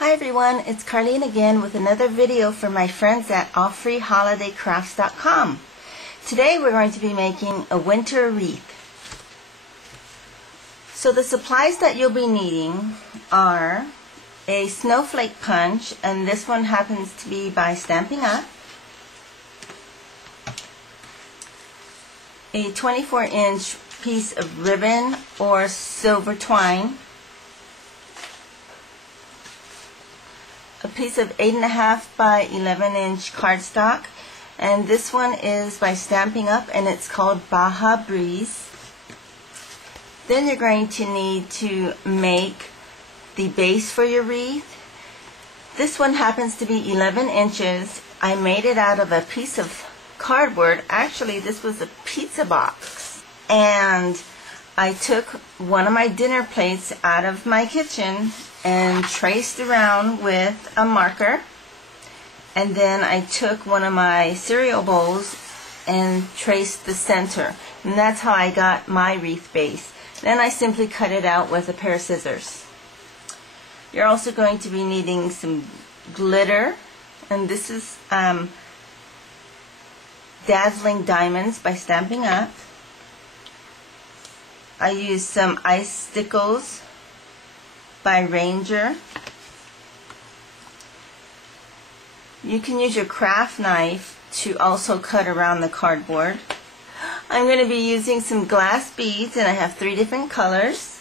Hi everyone, it's Carlene again with another video for my friends at allfreeholidaycrafts.com. Today we're going to be making a winter wreath. So the supplies that you'll be needing are a snowflake punch, and this one happens to be by Stampin' Up!, a 24-inch piece of ribbon or silver twine, a piece of 8.5 by 11-inch cardstock, and this one is by Stampin' Up! And it's called Baja Breeze. Then you're going to need to make the base for your wreath. This one happens to be 11 inches. I made it out of a piece of cardboard. Actually, this was a pizza box. And I took one of my dinner plates out of my kitchen and traced around with a marker, and then I took one of my cereal bowls and traced the center, and that's how I got my wreath base. Then I simply cut it out with a pair of scissors. You're also going to be needing some glitter, and this is Dazzling Diamonds by Stampin' Up! I used some icicles by Ranger. You can use your craft knife to also cut around the cardboard. I'm going to be using some glass beads, and I have 3 different colors.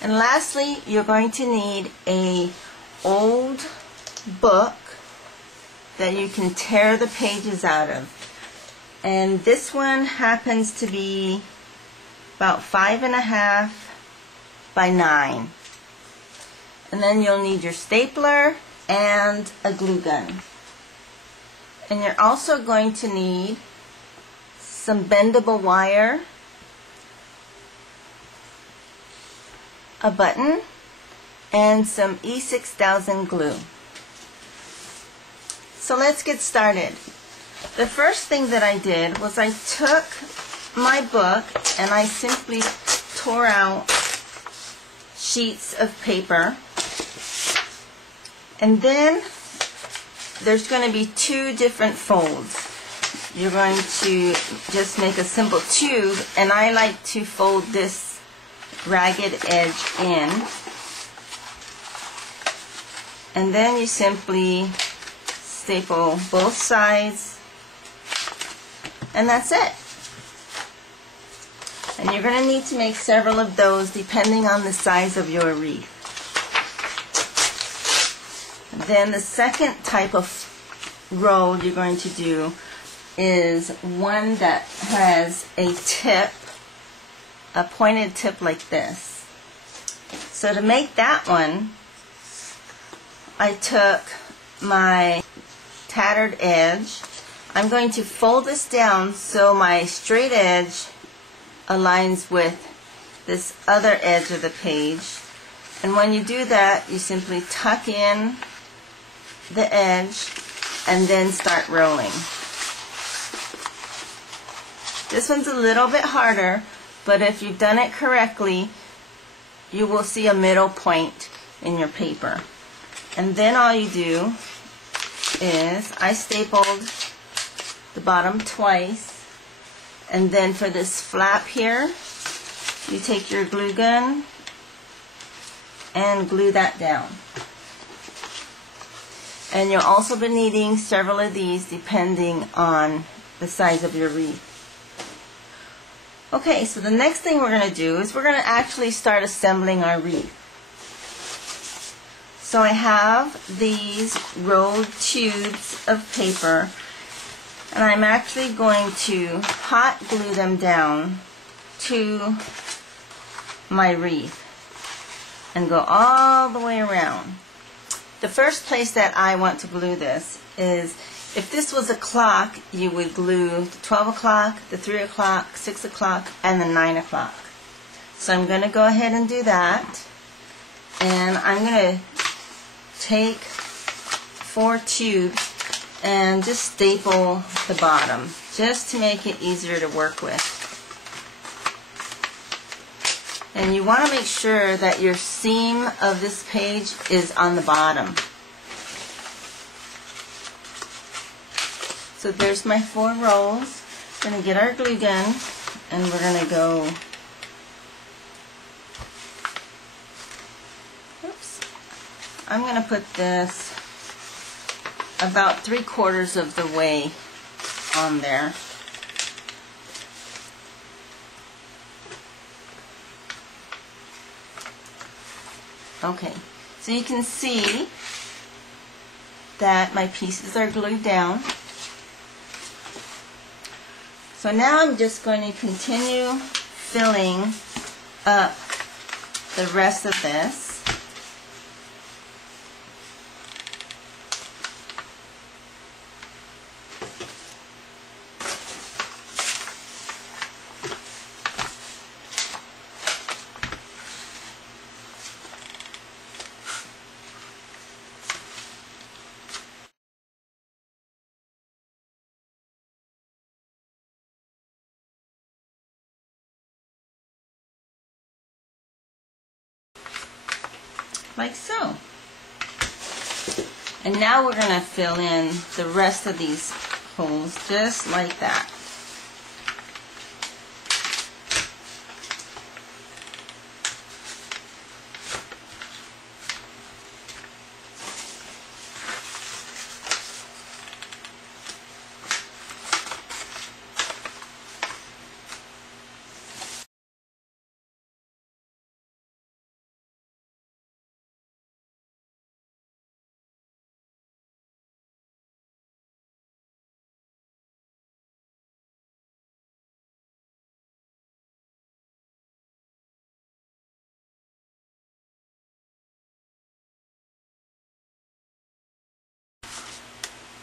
And lastly, you're going to need an old book that you can tear the pages out of. And this one happens to be about 5.5 by 9. And then you'll need your stapler and a glue gun. And you're also going to need some bendable wire, a button, and some E6000 glue. So let's get started. The first thing that I did was I took my book and I simply tore out sheets of paper, and then there's going to be 2 different folds. You're going to just make a simple tube, and I like to fold this ragged edge in, and then you simply staple both sides, and that's it. And you're going to need to make several of those depending on the size of your wreath. Then the second type of roll you're going to do is one that has a tip, a pointed tip like this. So to make that one, I took my tattered edge. I'm going to fold this down so my straight edge aligns with this other edge of the page, and when you do that, you simply tuck in the edge and then start rolling. This one's a little bit harder, but if you've done it correctly, you will see a middle point in your paper. And then all you do is, I stapled the bottom twice, and then for this flap here, you take your glue gun and glue that down. And you'll also be needing several of these depending on the size of your wreath. Okay, so the next thing we're going to do is we're going to actually start assembling our wreath. So I have these rolled tubes of paper, and I'm actually going to hot glue them down to my wreath and go all the way around. The first place that I want to glue this is, if this was a clock, you would glue the 12 o'clock, the 3 o'clock, 6 o'clock, and the 9 o'clock. So I'm going to go ahead and do that, and I'm going to take 4 tubes and just staple the bottom, just to make it easier to work with. And you want to make sure that your seam of this page is on the bottom. So there's my 4 rows. We're going to get our glue gun and we're going to go, oops, I'm going to put this about 3/4 of the way on there. Okay, so you can see that my pieces are glued down. So now I'm just going to continue filling up the rest of this. Like so. And now we're going to fill in the rest of these holes just like that.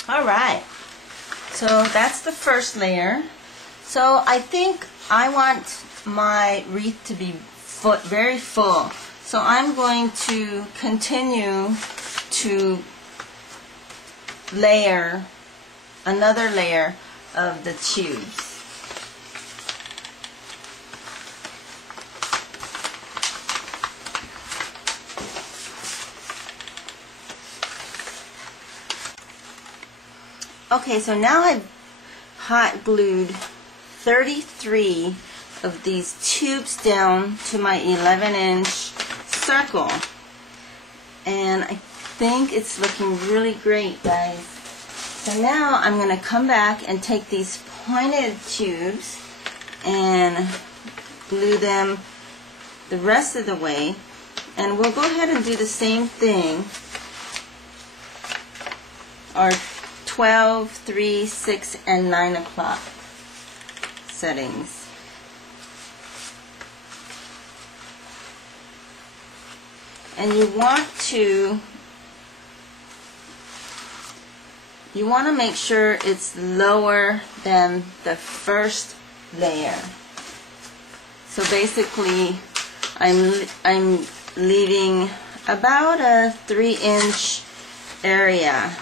Alright, so that's the first layer. So I think I want my wreath to be very full. So I'm going to continue to layer another layer of the tubes. Okay, so now I've hot glued 33 of these tubes down to my 11-inch circle. And I think it's looking really great, guys. So now I'm going to come back and take these pointed tubes and glue them the rest of the way. And we'll go ahead and do the same thing. Our 12, 3, 6, and 9 o'clock settings. And you want to make sure it's lower than the first layer. So basically I'm leaving about a 3-inch area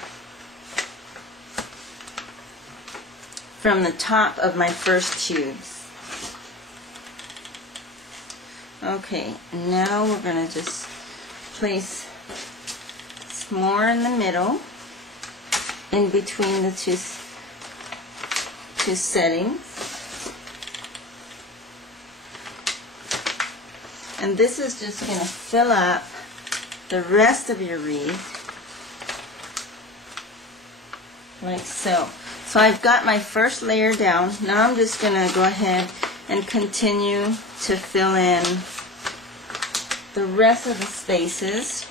from the top of my first tubes. Okay, now we're going to just place some more in the middle, in between the two settings. And this is just going to fill up the rest of your wreath, like so. So I've got my first layer down. Now I'm just going to go ahead and continue to fill in the rest of the spaces.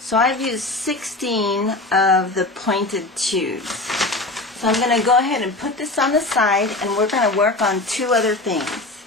So I've used 16 of the pointed tubes. So I'm going to go ahead and put this on the side, and we're going to work on 2 other things.